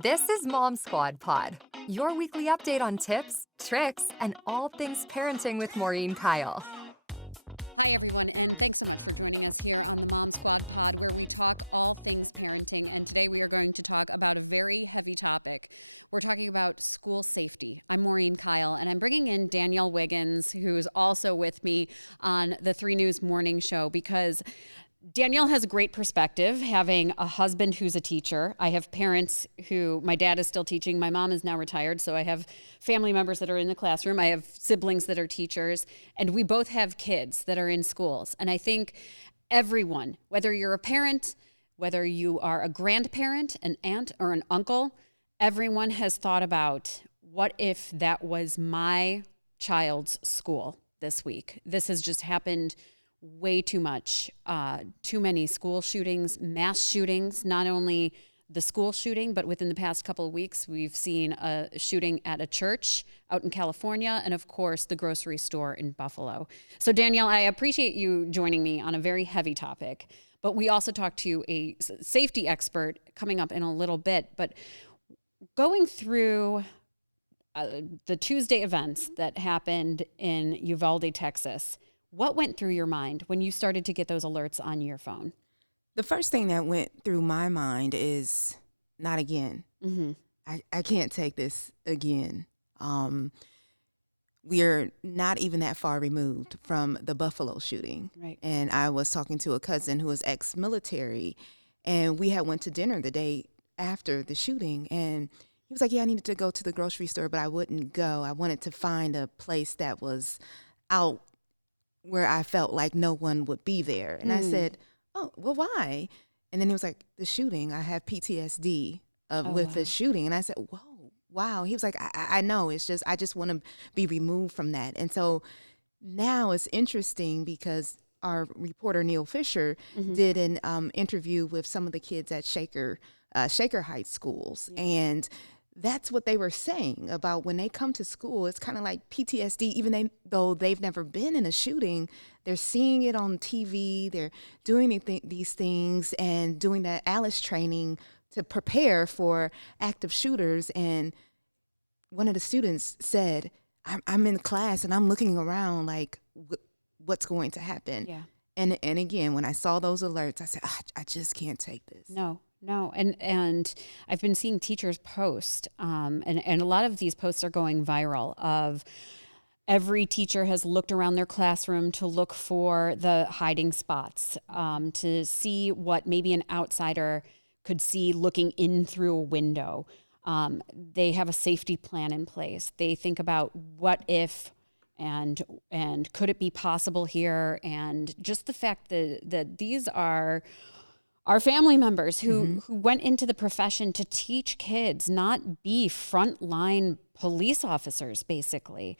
This is Mom Squad Pod, your weekly update on tips, tricks, and all things parenting with Maureen Kyle. Hi, everyone, and thanks so much for joining us here on the Mom Squad Pod, where we talk all things parenting. And today we are going to talk about a very heavy topic. We're talking about school safety. I'm Maureen Kyle, and I'm bringing in Danielle Wiggins, who is also with me on the 3 News Morning Show, because Danielle has a great perspective, having a husband who's a teacher. I have parents who, my dad is still teaching. My mom is now retired, so I have family members that are in the classroom. I have siblings that are teachers, and we both have kids that are in schools. And I think everyone, whether you're a parent, whether you are a grandparent, an aunt, or an uncle, everyone has thought about, what if that was my child's school this week? This has just happened way too much. Too many school shootings, mass shootings, not only the school shooting, but within the past couple of weeks, we've seen a shooting at a church out in California, and of course, the grocery store in Buffalo. So Danielle, I appreciate you joining me on a very heavy topic, but we also talked to a safety expert coming up in a little bit. But going through the Tuesday events that happened in Uvalde, Texas, what went through your mind when you started to get those alerts on your phone? The first thing that went through my mind is not again. Mm-hmm. I can't take this again. We're not even that far removed from the Buffalo shooting. Right. And I was talking to a cousin who was ex-military, and we had went to dinner the day after the shooting, and he was like, yeah, I needed to go to the grocery store, but I wouldn't go. I wanted to find a place that was out where I felt like no one would be there. And I said, oh, well, why? And then he was like, the shooting. I have PTSD with the shooting. And I said, whoa, wow. He was like, I know. It's just, I just want to be removed from that. And so now it's interesting because our reporter, Neil Fisher, did an interview with some of the kids at Shaker Heights schools. Yeah. And that's what they were saying about when they come to school. It's kind of like PTSD, even though they've never been in a shooting, they're seeing it on TV, they're doing these things and doing that Alice training to prepare for active shooters. And one of the students said, I'm in class and I'm looking around like, what's going to happen? Yeah. And again, when I saw those alerts, I said, I just can't take this. No. And I've been seeing teachers post, and a lot of these posts are going viral, of every teacher has looked around their classroom to look for the hiding spots, to see what maybe an outsider could see looking in through a window. They have a safety plan in place. They think about what if and could it be possible here, and just the fact that these are our family members who went into the profession to teach kids, not be frontline police officers, basically.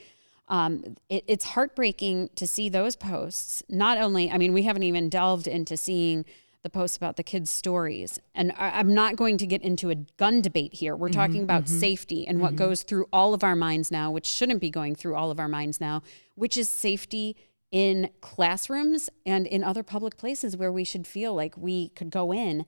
It's heartbreaking to see those posts. Not only, I mean, we haven't even delved into seeing the posts about the kids' stories. And I'm not going to get into a gun debate here. We're talking about safety and what goes through all of our minds now, which shouldn't be going through all of our minds now, which is safety in classrooms and in other public places where we should feel like we could go in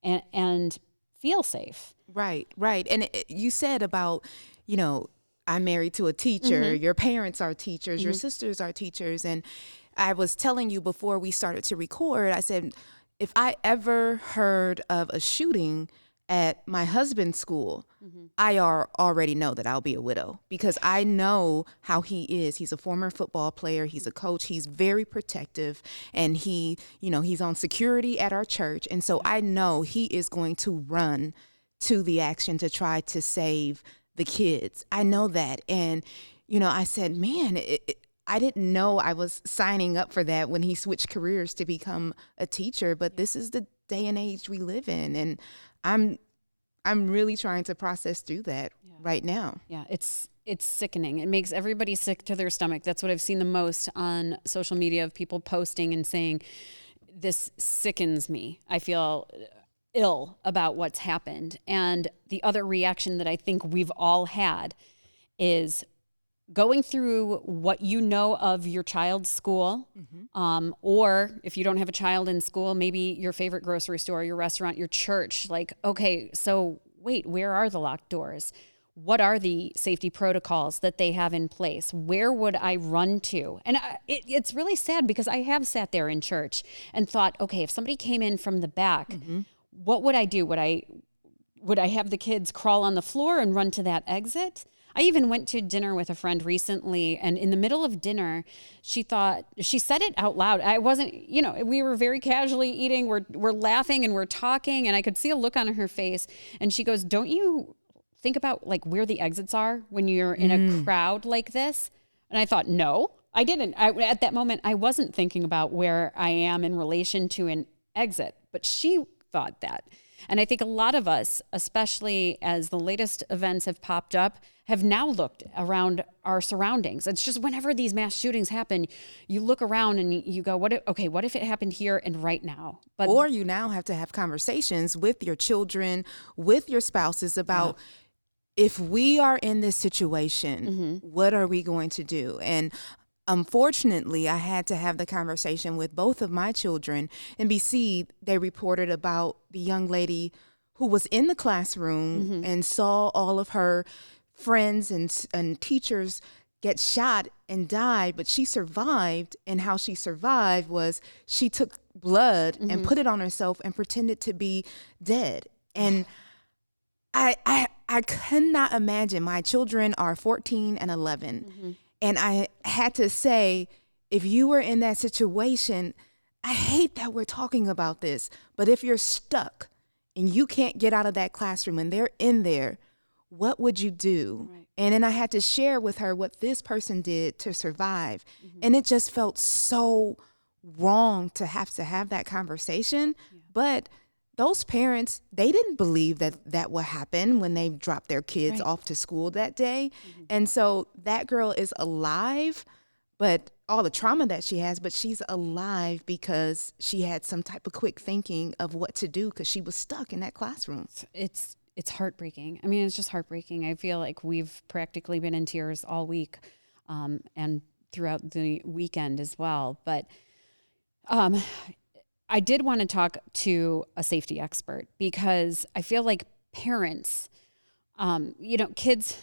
and feel safe. Right. And you said about, I'm married to a teacher, your parents are teachers, your sisters are teachers. And I was telling you before we started to record, I said, if I ever heard of a shooting at my husband's school, I already know that I'll be a widow, because I know how he is. He's a former football player. He's a coach. He's very protective, and he's on security at our church. And so I know he is going to run to the action to try to save the kids. I know that. And, I said, man, I didn't know I was signing up for that when he switched careers to become a teacher, but this is the day and age we live in. And I'm really trying to process through that right now. Yeah, it's sickening. It makes everybody sick to their stomach. That's what I've seen the most on social media, of people posting and saying, this sickens me. I feel ill about what's happened. And the other reaction that I think we've all had is going through what you know of your child's school, or if you don't have a child in school, maybe your favorite grocery store, your restaurant, your church. Like, okay, so wait, where are the locked doors? What are the safety protocols that they have in place? Where would I run to? And it's really sad because I have sat there in church and thought, okay, if somebody came in from the back, what would I do? Would I have the kids crawl on the floor and run to that exit? I even went to dinner with a friend recently, and in the middle of dinner, she said it out loud. I wasn't, we were very casually eating. We're laughing and we're talking, and I could see a look on her face. And she goes, "Don't you think about like where the exits are when you're in a crowd like this?" And I thought, no, I didn't. At that moment, I wasn't thinking about where I am in relation to an exit, but she thought that. And I think a lot of us, especially as the latest events have popped up, have now looked around our surroundings. It's just whenever these mass shootings happen, you look around and you go, what if it happened here and right now? But or you now have to have conversations with your children, with your spouses about if we are in this situation, what are we going to do? And unfortunately, I had to have the conversation with both of my children. NBC, they reported about the young lady who was in the classroom and saw all of her friends and teachers get shot and die, but she survived. And how she survived was she took blood and put it on herself and pretended to be dead. And I cannot imagine. My children are 14 and 11. And I had to say, if you were in that situation, I hate that we're talking about this, but if you're stuck and you can't get out of that classroom and they're in there, what would you do? Right. And then I had to share with her what this person did to survive. And it just felt so wrong to have that conversation. But those parents, they didn't believe that would happen when they dropped their kids off to school that day. And so that girl is alive, but all the trauma that she has, but she's alive because she had some type of quick thinking of what to do because she was stuck in that classroom. It's heartbreaking. I mean, it's just heartbreaking. I feel like we've practically been in tears all week and throughout the weekend as well. But I did want to talk to a safety expert because I feel like parents, kids,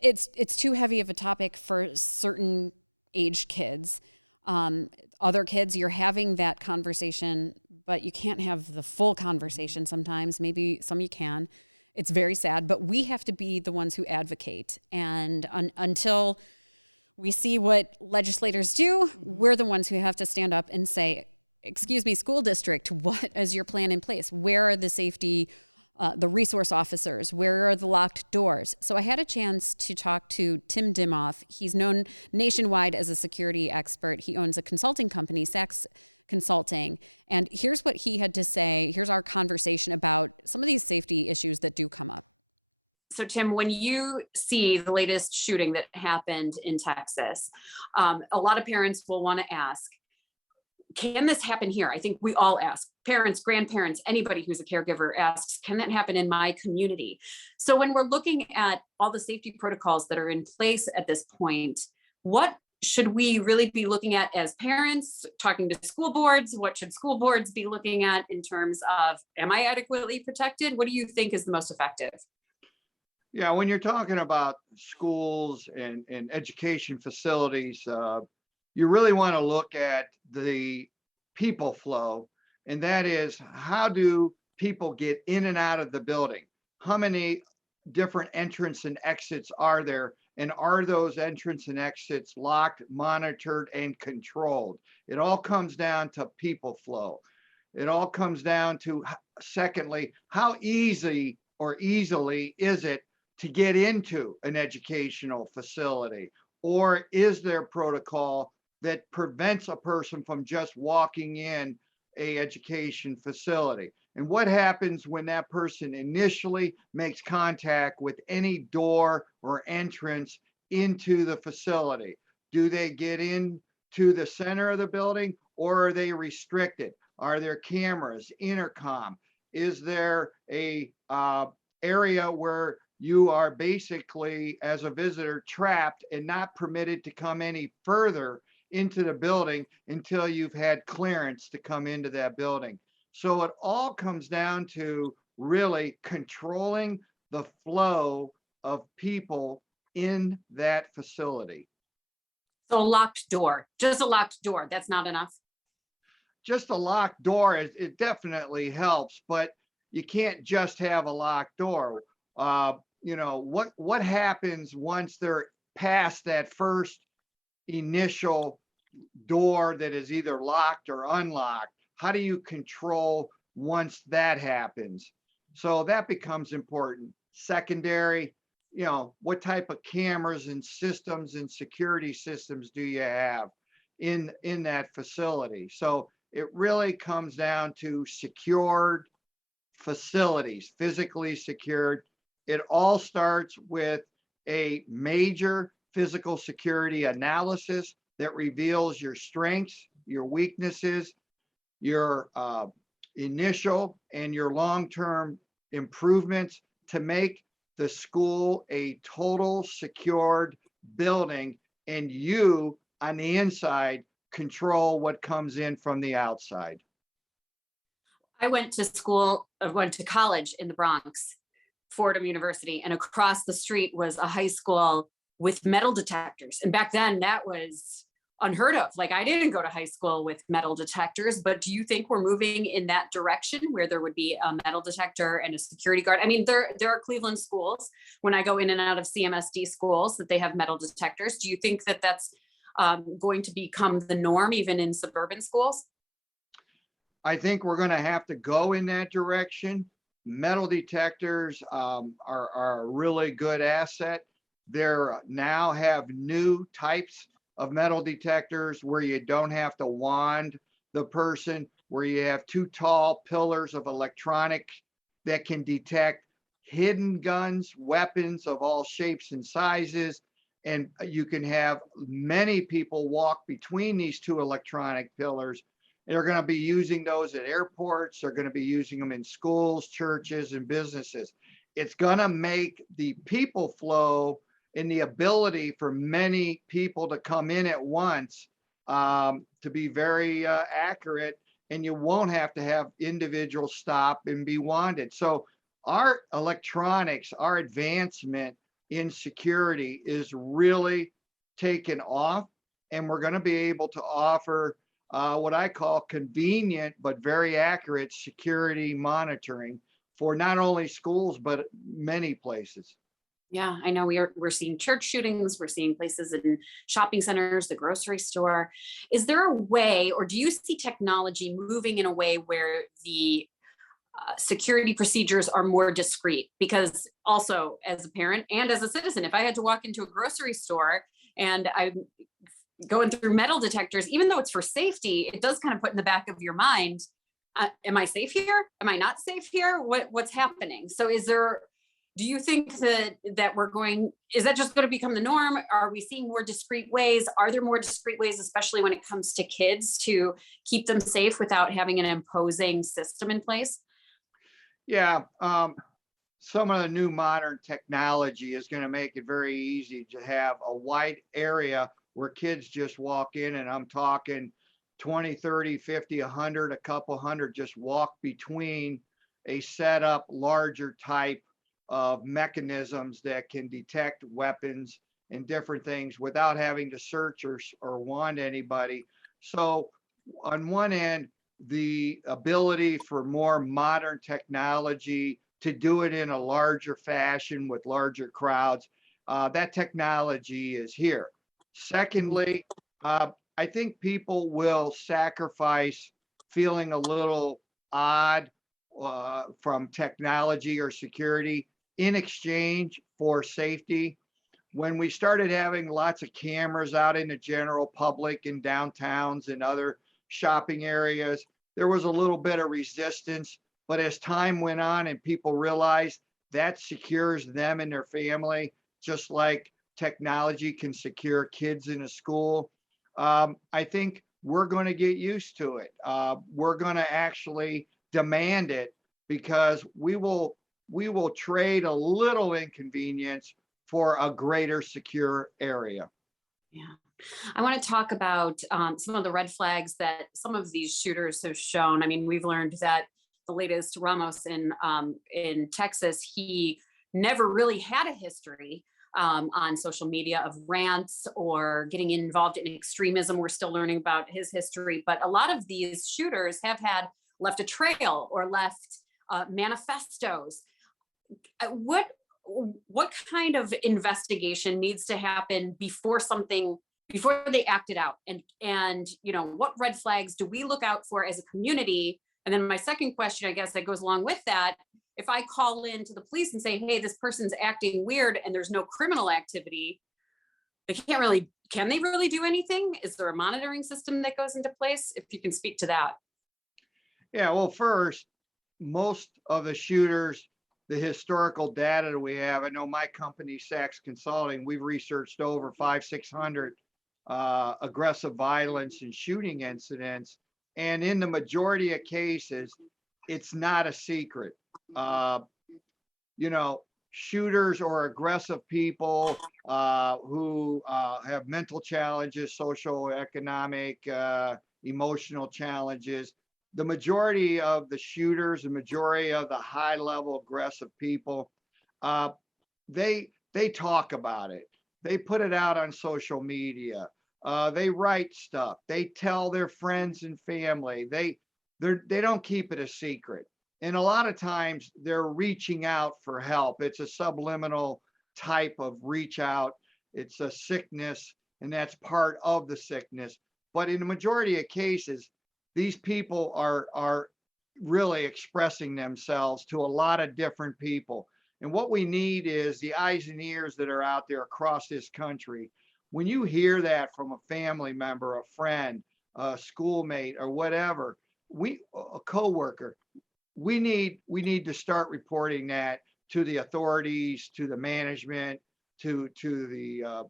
it's too heavy of a topic for certain age kids. Other kids, you're having that conversation, but you can't have the full conversation sometimes. Maybe some you can. It's very sad, but we have to be the ones who advocate. And until we see what legislators do, we're the ones who have to stand up and say, excuse me, school district, what is your plan in place? Where are the safety, the resource officers? Where are the locked doors? So I had a chance to talk to Tim Dimoff. He's known nationwide as a security expert. He owns a consulting company, Sachs Consulting. And here's what he had to say. Here's our conversation about some of these safety issues that do come up. So, Tim, when you see the latest shooting that happened in Texas, a lot of parents will want to ask, can this happen here? I think we all ask, parents, grandparents, anybody who's a caregiver asks, can that happen in my community? So when we're looking at all the safety protocols that are in place at this point, what should we really be looking at as parents, talking to school boards? What should school boards be looking at in terms of, am I adequately protected? What do you think is the most effective? Yeah, when you're talking about schools and education facilities, you really want to look at the people flow, and that is, how do people get in and out of the building? How many different entrance and exits are there? And are those entrance and exits locked, monitored, and controlled? It all comes down to people flow. It all comes down to, secondly, how easy or easily is it to get into an educational facility? Or is there protocol that prevents a person from just walking in a education facility? And what happens when that person initially makes contact with any door or entrance into the facility? Do they get into the center of the building, or are they restricted? Are there cameras, intercom? Is there a area where you are basically, as a visitor, trapped and not permitted to come any further into the building until you've had clearance to come into that building? So it all comes down to really controlling the flow of people in that facility. So a locked door, just a locked door. That's not enough. Just a locked door, it definitely helps, but you can't just have a locked door. What happens once they're past that first initial door that is either locked or unlocked? How do you control once that happens? So that becomes important. Secondary, what type of cameras and systems and security systems do you have in that facility? So it really comes down to secured facilities, physically secured. It all starts with a major physical security analysis that reveals your strengths, your weaknesses, your initial and your long-term improvements to make the school a total secured building, and you on the inside control what comes in from the outside. I went to college in the Bronx, Fordham University, and across the street was a high school with metal detectors. And back then that was unheard of. Like, I didn't go to high school with metal detectors, but do you think we're moving in that direction where there would be a metal detector and a security guard? I mean, there are Cleveland schools, when I go in and out of CMSD schools, that they have metal detectors. Do you think that that's going to become the norm even in suburban schools? I think we're going to have to go in that direction. Metal detectors are a really good asset. There now have new types of metal detectors where you don't have to wand the person, where you have two tall pillars of electronic that can detect hidden guns, weapons of all shapes and sizes. And you can have many people walk between these two electronic pillars. They're going to be using those at airports. They're going to be using them in schools, churches, and businesses. It's going to make the people flow and the ability for many people to come in at once to be very accurate, and you won't have to have individuals stop and be wanded. So our electronics, our advancement in security is really taken off, and we're going to be able to offer what I call convenient but very accurate security monitoring for not only schools but many places. Yeah, I know we're seeing church shootings, we're seeing places in shopping centers, the grocery store. Is there a way, or do you see technology moving in a way where the security procedures are more discreet? Because also, as a parent and as a citizen, if I had to walk into a grocery store and I'm going through metal detectors, even though it's for safety, it does kind of put in the back of your mind, am I safe here? Am I not safe here? What's happening? So do you think that is that just going to become the norm? Are we seeing more discreet ways? Are there more discreet ways, especially when it comes to kids, to keep them safe without having an imposing system in place? Yeah, some of the new modern technology is going to make it very easy to have a wide area where kids just walk in, and I'm talking 20, 30, 50, 100, a couple hundred, just walk between a setup larger type of mechanisms that can detect weapons and different things without having to search or wand anybody. So on one end, the ability for more modern technology to do it in a larger fashion with larger crowds, that technology is here. Secondly, I think people will sacrifice feeling a little odd from technology or security in exchange for safety. When we started having lots of cameras out in the general public in downtowns and other shopping areas, there was a little bit of resistance. But as time went on and people realized that secures them and their family, just like technology can secure kids in a school, I think we're going to get used to it. We're going to actually demand it, because we will trade a little inconvenience for a greater secure area. Yeah. I want to talk about some of the red flags that some of these shooters have shown. I mean, we've learned that the latest Ramos in Texas, he never really had a history on social media of rants or getting involved in extremism. We're still learning about his history, but a lot of these shooters have left a trail or left manifestos. What kind of investigation needs to happen before they act it out, and what red flags do we look out for as a community? And then my second question, I guess, that goes along with that, if I call in to the police and say, hey, this person's acting weird and there's no criminal activity, can they really do anything? Is there a monitoring system that goes into place? If you can speak to that. Yeah, well, first, most of the shooters, the historical data that we have, I know my company, Sachs Consulting, we've researched over 600 aggressive violence and shooting incidents. And in the majority of cases, it's not a secret. Shooters or aggressive people who have mental challenges, social, economic, emotional challenges. The majority of the shooters, the majority of the high level aggressive people, they talk about it. They put it out on social media. They write stuff. They tell their friends and family. They don't keep it a secret. And a lot of times they're reaching out for help. It's a subliminal type of reach out. It's a sickness, and that's part of the sickness. But in the majority of cases, these people are really expressing themselves to a lot of different people. And what we need is the eyes and ears that are out there across this country. When you hear that from a family member, a friend, a schoolmate, or whatever, a coworker, we need to start reporting that to the authorities, to the management, to the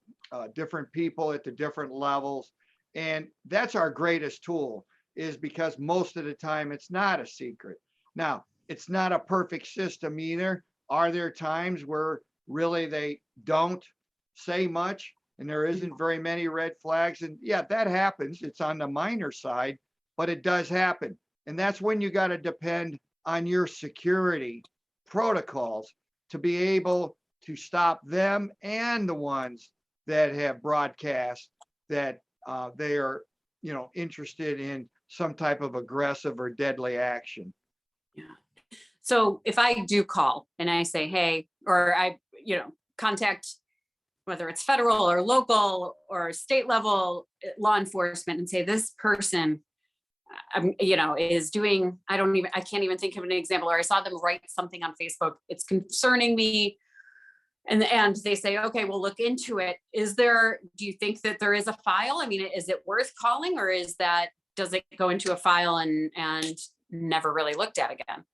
different people at the different levels. And that's our greatest tool, is because most of the time it's not a secret. Now, it's not a perfect system either. Are there times where really they don't say much and there isn't very many red flags? And yeah, that happens. It's on the minor side, but it does happen. And that's when you got to depend on your security protocols to be able to stop them and the ones that have broadcast that they are, interested in some type of aggressive or deadly action. Yeah. So if I do call and I say, hey, or I, contact, whether it's federal or local or state level law enforcement, and say this person, is doing, I can't even think of an example, or I saw them write something on Facebook, it's concerning me. And they say, okay, we'll look into it. Do you think that there is a file? I mean, is it worth calling, or does it go into a file and never really looked at again?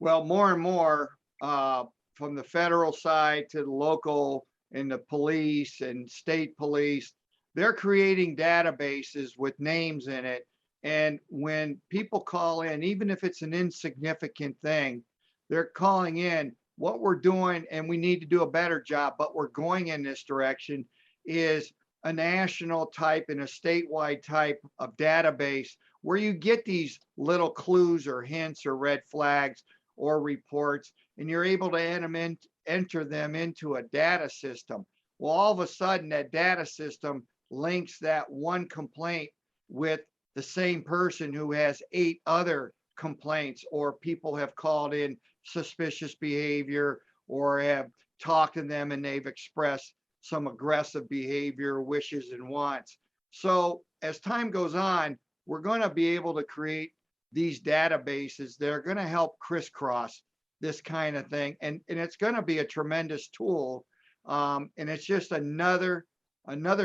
Well, more and more from the federal side to the local and the police and state police, they're creating databases with names in it. And when people call in, even if it's an insignificant thing, they're calling in. What we're doing, and we need to do a better job, but we're going in this direction, is a national type and a statewide type of database where you get these little clues or hints or red flags or reports, and you're able to enter them into a data system. Well, all of a sudden that data system links that one complaint with the same person who has 8 other complaints, or people have called in suspicious behavior or have talked to them and they've expressed some aggressive behavior, wishes and wants. So as time goes on, we're going to be able to create these databases that are going to help crisscross this kind of thing. And it's going to be a tremendous tool. And it's just another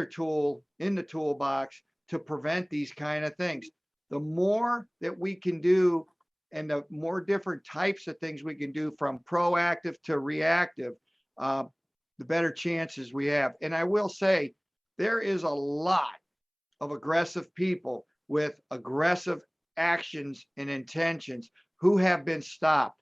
tool in the toolbox to prevent these kind of things. The more that we can do, and the more different types of things we can do, from proactive to reactive, the better chances we have. And I will say, there is a lot of aggressive people with aggressive actions and intentions who have been stopped.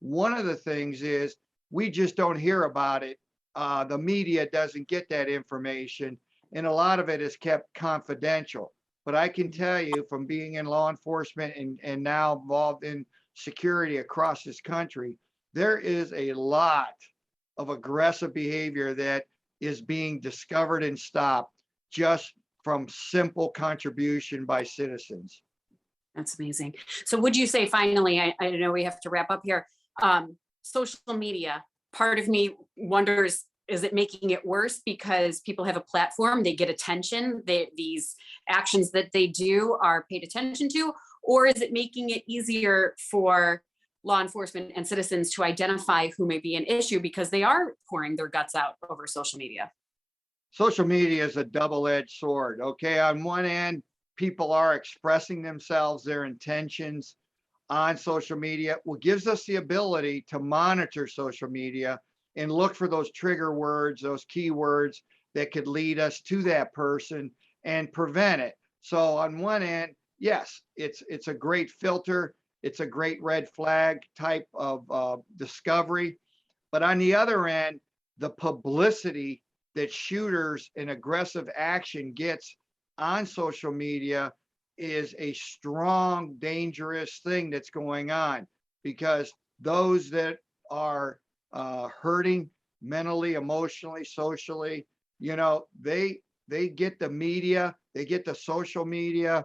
One of the things is we just don't hear about it. The media doesn't get that information, and a lot of it is kept confidential. But I can tell you, from being in law enforcement and now involved in security across this country, there is a lot of aggressive behavior that is being discovered and stopped just from simple contribution by citizens. That's amazing. So would you say finally, I know we have to wrap up here, social media, part of me wonders, is it making it worse because people have a platform, they get attention, these actions that they do are paid attention to, or is it making it easier for law enforcement and citizens to identify who may be an issue because they are pouring their guts out over social media? Social media is a double-edged sword. Okay, on one end, people are expressing themselves, their intentions on social media. What gives us the ability to monitor social media and look for those trigger words, those keywords that could lead us to that person and prevent it. So on one end, yes, it's a great filter. It's a great red flag type of discovery. But on the other end, the publicity that shooters and aggressive action gets on social media is a strong, dangerous thing that's going on, because those that are hurting mentally, emotionally, socially, they get the media, they get the social media,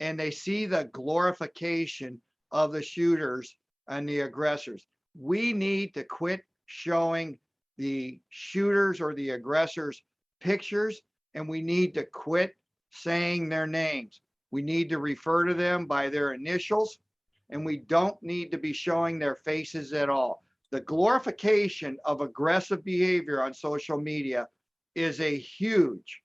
and they see the glorification of the shooters and the aggressors. We need to quit showing the shooters or the aggressors pictures, and we need to quit saying their names. We need to refer to them by their initials, and we don't need to be showing their faces at all. The glorification of aggressive behavior on social media is a huge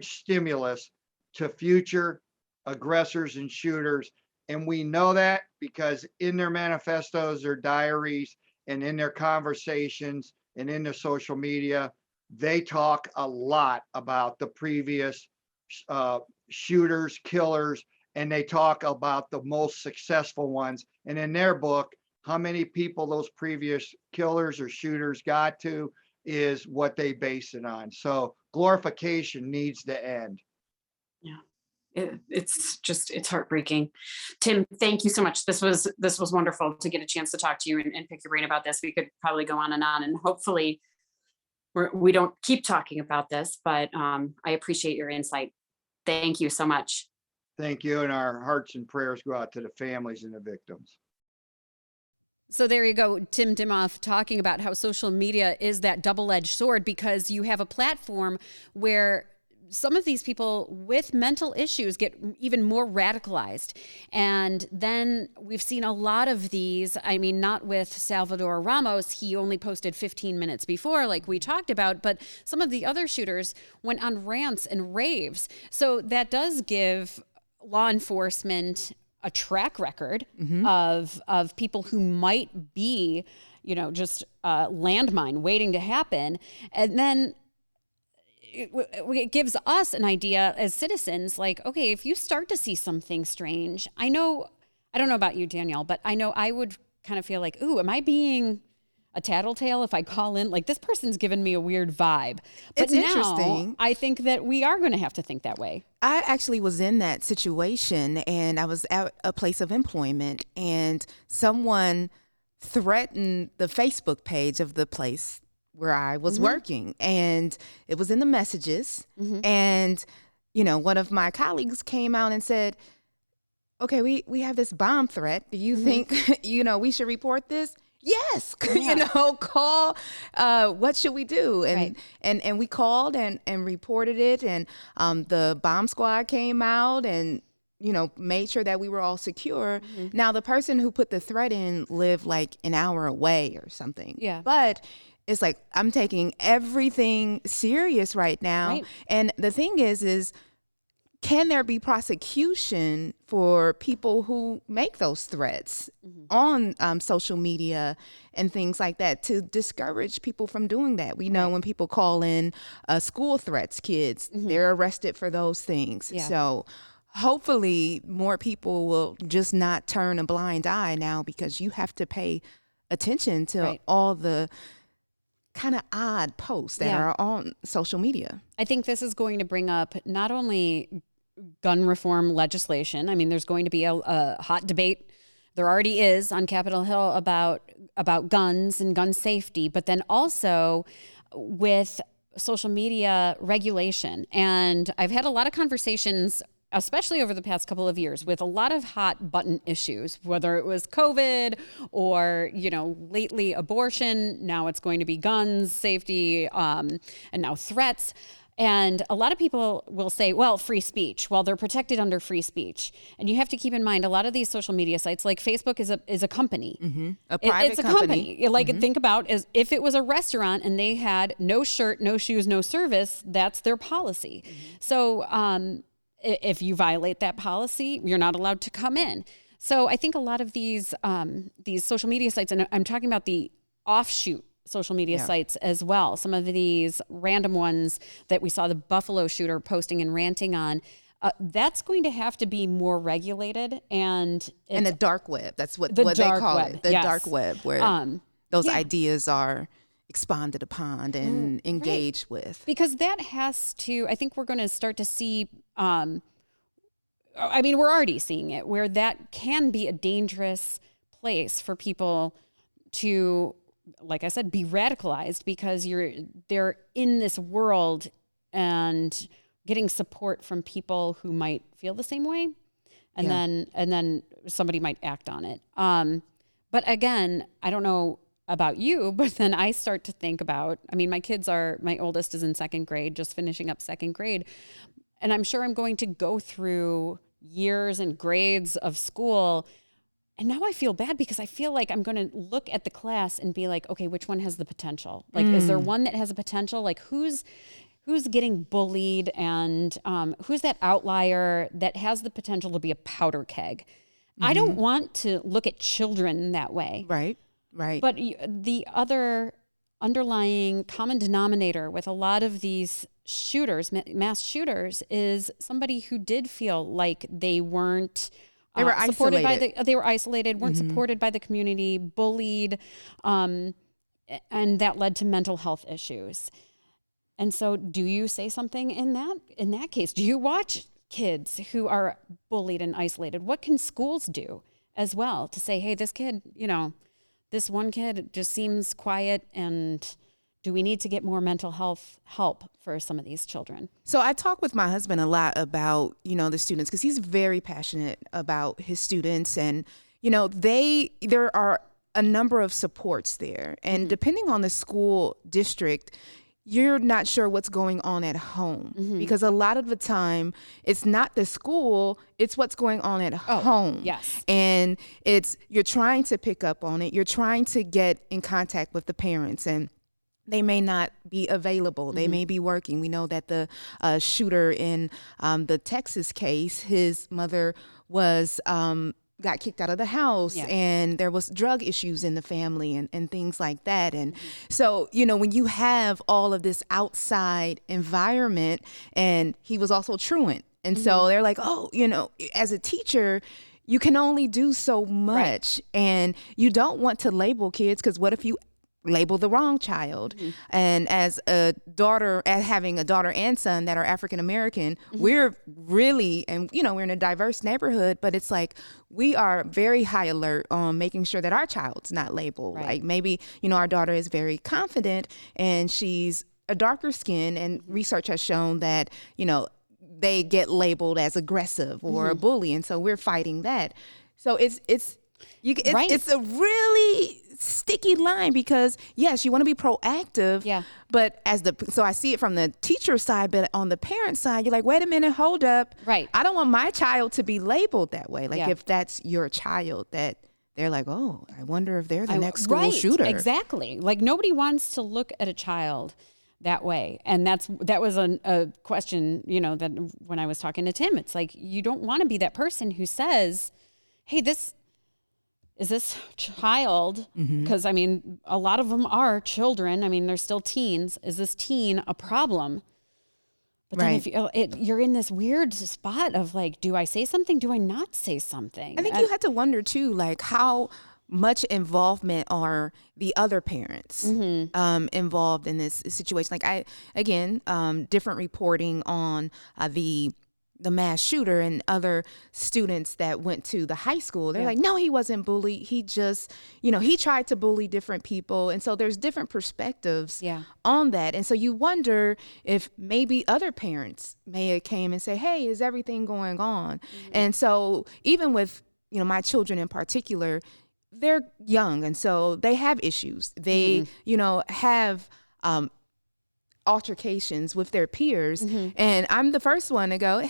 stimulus to future aggressors and shooters. And we know that because in their manifestos, their diaries, and in their conversations and in their social media, they talk a lot about the previous shooters, killers, and they talk about the most successful ones. And in their book, how many people those previous killers or shooters got to is what they base it on. So glorification needs to end. Yeah. It's heartbreaking. Tim, thank you so much. This was wonderful to get a chance to talk to you and pick your brain about this. We could probably go on, and hopefully we don't keep talking about this, but I appreciate your insight. Thank you so much. Thank you. And our hearts and prayers go out to the families and the victims. So there you go, Tim Dimoff talking about how social media is that double-edged sword, because you have a platform where some of these people with mental issues get even more radicalized. And then we've seen a lot of these, I mean, not with Salvador Ramos, he only posted 15 minutes before, like we talked about, but some of the other shooters went on rants and raves. So that does give law enforcement a track record of people who might be, just a landmine waiting to happen. And then it gives us an idea as citizens, like, okay, if you start to see something strange, I don't know about you, Danielle, but I know I would kind of feel like, ooh, am I being a tattletale if I call in? Like, this person's given me a weird vibe. But It's now, interesting. I think that we are going to have to think that way. I actually was in that situation, and I was at a place of employment, and someone threatened the Facebook page of the place where I was working, and it was in the messages. And, one of my colleagues came out and said, okay, we have this bomb threat. Do you think, we should report this? Yes. Call, what should we do? And, Right. and we called and reported it. And, the bomb squad came out and, made sure that we were all secure. Now, the person who put the threat in lived like an hour away or something. Yeah. But it's like, I'm taking everything serious right now. Right. And the thing is, can there be prosecution for people who make those threats on social media and things like that to discourage people from doing that? We know when people call in school threats, kids, they're arrested for those things. Yeah. So hopefully more people will just not turn a blind eye now, because you have to pay attention to all the kind of odd posts that are on social media. I think this is going to bring up not only gun reform legislation. I mean, there's going to be a hot debate there already is on Capitol Hill about guns and gun safety, but then also with social media regulation. And I've had a lot of conversations, especially over the past couple of years, with a lot of hot button issues, whether it was COVID or, lately abortion, now it's going to be guns, safety, and now threats. And a lot of people will say, well, free speech. Well, they're protected under free speech. And you have to keep in mind, a lot of these social media sites, like Facebook is a company. Mm-hmm. A private company. Like, think about as if it was a restaurant and they had no shirt, no shoes, no service, that's their policy. So if you violate that policy, you're not allowed to come in. So I think a lot of these social media sites, and I'm talking about the offshoot social media sites as well. Some of these random ones that we saw the Buffalo shooter posting and ranting on, that's going to have to be more regulated. And the dark web, that's what the they dark call web, it. The yes. dark web, where those ideas are expounded upon and engaged with. Because that has to, I think we're going to start to see, we're already seeing it, where that can be a dangerous place for people to, like I said, be radicalized because they're in this world and getting support from people who might feel the same way, and then somebody might act on it. But again, I don't know about you, but then I start to think about, my oldest is in second grade, just finishing up second grade, and I'm sure I'm going to go through years and grades of school. And now I feel bad because I feel like I'm going to look at the class and be like, okay, which one has the potential? Like, is there one that has a potential? Like, who's getting bullied, and who's that outlier that has the potential to be a powder keg? I don't want to look at children that way. Right. But the other underlying common denominator with a lot of these shooters, mass shooters, is somebody who did feel like they weren't They were supported isolated. they were isolated, weren't supported by the community, bullied, and that led to mental health issues. And so, do you say something in that case? Do you watch kids who are bullied and isolated? What can schools do as well to say, hey, this kid, this one kid just seems quiet, and do we need to get more mental health help for some of these children? So I talk with my husband a lot about, the students, because he's very passionate about his students, and, there are a number of supports there. And depending on the school district, you're not sure what's going on at home, because a lot of the time it's not the school, it's what's going on at home. Yes. And you're trying to pick up on it. You're trying to get in contact with the parents, and they may not be available. They may be working. We know that the shooter in the Texas case, his mother was got kicked out of the house, and there was drug issues in the family and things like that. And so, when you have all of this outside environment, and he was also truant. And so they're like, as a teacher, you can only do so much. Right. And you don't want to label kids, because what if you label the wrong child? And as a daughter, having a daughter and son that are African American, we're really, and we're in a diverse neighborhood, but it's like we are very high alert on making sure that our child's not labeled. Right. Like maybe, our daughter is very confident and she's a darker skin, and research has shown that, they get labeled as aggressive or a bully, and so we're fighting that. So it's a really sticky line, because yes, you want to be proactive, but so I see it from the teacher side, but on the parent side, you're like, wait a minute, hold up. Right. I don't want my child to be labeled that way. Like if that's your child, that they're like, oh, I wonder if they're the next school shooter. Exactly. Like, nobody wants to look at a child that way. And that was a question, that when I was talking to Tim, it's like, you don't want to be that person who says, hey, is this child, because a lot of them are children. They're still teens. Is this teen a problem? But then if you're in this weird spot of like, do I say something? Do I not say something? I think you had to wonder too, like how much involvement are the other parents involved in this situation? Like different reporting on the the mass shooter and other students that went to the high school. They're like, no, he wasn't bullied. He just, he tried to bully different people. And so there's different perspectives on that. And so you wonder if maybe other parents may have came and say, hey, is everything going on? And so even with, my children in particular, they're young. And so they have issues. They, have, altercations with their peers, and I'm the first one to go,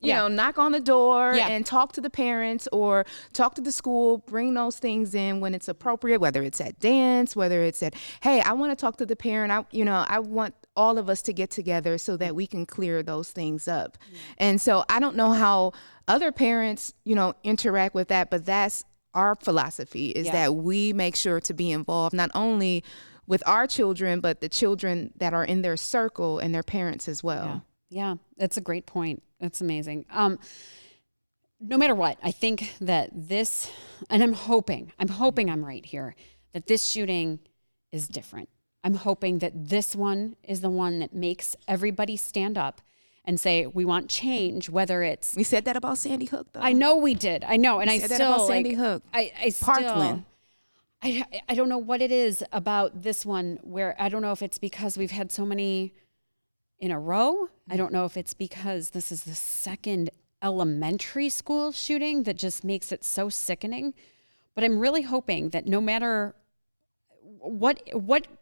knock on the door and talk to the parents or talk to the school, bring those things in when it's appropriate, whether it's at dance, whether it's at, hey, I want to talk to the parent. I want all of us to get together so that we can clear those things up. And so I don't know how other parents, interact with that, but that's our philosophy is that we make sure to be involved, not only with our children, but the children that are in their circle and their parents as well. Yeah, that's a great point. That's amazing. No matter what, I think that this, and I'm hoping I'm right here, that this shooting is different. I'm hoping that this one is the one that makes everybody stand up and say, we want change, whether it's... We said that about Sandy Hook, though. I know we did. I know. And we said that about Sandy Hook. I Parkland. I don't know what it is about this one where I don't know if it's because we've had so many in a row. I don't know if it's because this is the second elementary school shooting that just makes it so sickening. But I'm really hoping that no matter what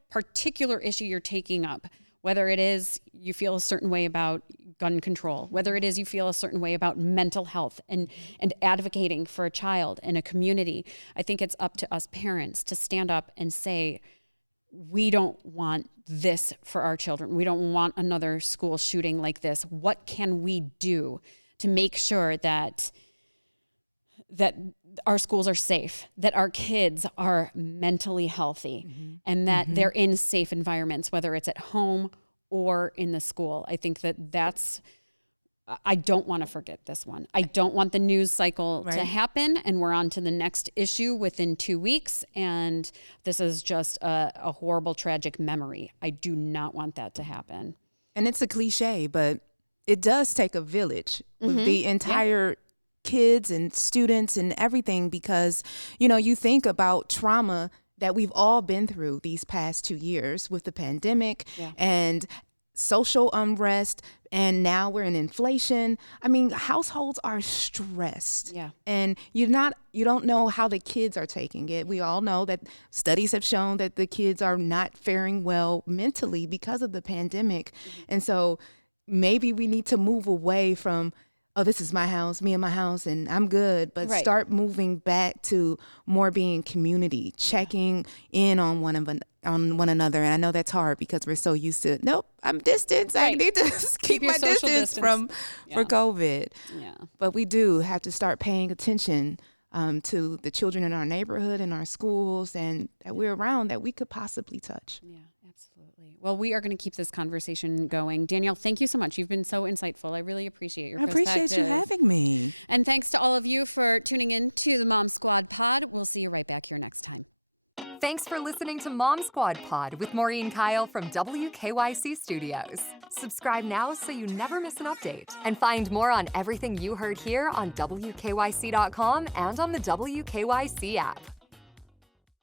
particular issue you're taking up, whether it is you feel a certain way about gun control, whether it is you feel a certain way about mental health and advocating for a child in a community, I think it's up to us parents to stand up and say, we don't want this for our children. We don't want another school shooting like this. What can we do to make sure that our schools are safe, that our kids are mentally healthy, and that they're in safe environments, whether it's at home or in the school? I think I don't want to forget this one. I don't want the news cycle to happen and we're on to the next issue within 2 weeks. And this is just a horrible, tragic memory. I do not want that to happen. And it's a cliche, but it does take a village with the entire kids and students and everything, because, you think about trauma that we've all been through these past 2 years with the pandemic and social unrest, and now we're in inflation. I mean, households are stressed. And you don't know how the kids are taking it. We all know that studies have shown that the kids are not faring well mentally because of the pandemic. And so maybe we need to move away from, oh, this is my house, me and my house, and I'm good. But start moving back to more being community, checking in on one another. And I know that's hard because we're so used to, nope, I'm distant. I need to keep my distance for COVID. But we do have to start paying attention to the children in our neighborhood and our schools and that we're around that we could possibly touch. Absolutely. Well, we are going to keep this conversation going. Danielle, thank you so much. You've been so insightful. I really appreciate your perspective. I appreciate you having me. And thanks to all of you for tuning in to the Mom Squad Pod. We'll see you right back here next time. Thanks for listening to Mom Squad Pod with Maureen Kyle from WKYC Studios. Subscribe now so you never miss an update. And find more on everything you heard here on WKYC.com and on the WKYC app.